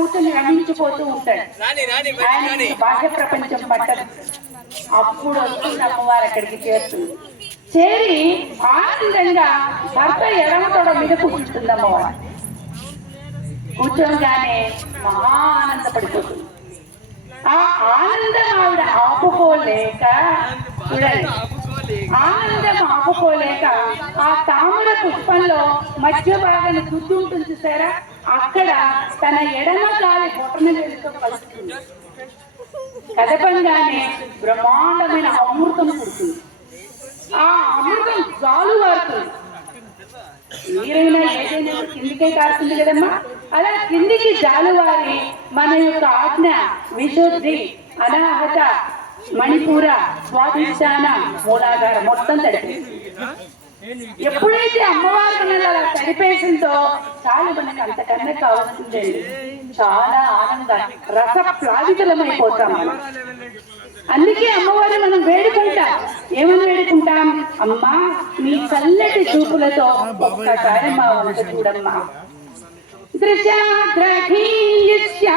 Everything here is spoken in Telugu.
కూర్చొని రమించిపోతూ ఉంటాడు. ఆయన బాహ్య ప్రపంచం పట్టదు. అప్పుడు వస్తుంది అమ్మవారు అక్కడికి చేరుతుంది. చేరి ఆనందంగా భర్త ఎడమ తొడ మీద కూర్చుంటుంది అమ్మవారు. కూర్చోగానే మహా ఆనందపడిపోతుంది. ఆ ఆనందం ఆవిడ ఆపుకోలేక, చూడండి, ఆనందం ఆపుకోలేక ఆ తామర పుష్పంలో మధ్య భాగాన్ని గుర్తు ఉంటుంది చూసారా, అక్కడ తన ఎడమ కాలి బొటన వేలుతో కలుస్తుంది. కదపంగానే బ్రహ్మాండమైన అమృతం పుడుతుంది. ఆ అమృతం జాలు వారుతుంది. నీరైనా ఏదైనా కిందికే కారుతుంది కదమ్మా, అలా కిందికి జాలువారి మన యొక్క ఆజ్ఞ, విశుద్ధి, అనాహత, మణిపూర, స్వాధిష్టాన, మూలాధార మొత్తం తడిపి ఎప్పుడైతే అమ్మవారి మనల్ని అలా తడిపేసిందో చాలు, మనకి అంతకన్నా కావాల్సిందే. చాలా ఆనంద రస ప్లావితలమైపోతాం మనం. అందుకే అమ్మవారిని మనం వేడుకుంటాం. ఏమని వేడుకుంటాం? అమ్మా, నీ చల్లటి చూపులతో ఒక్కసారి మా వంట చూడమ్మా. దృశ్యాగ్రహీయస్య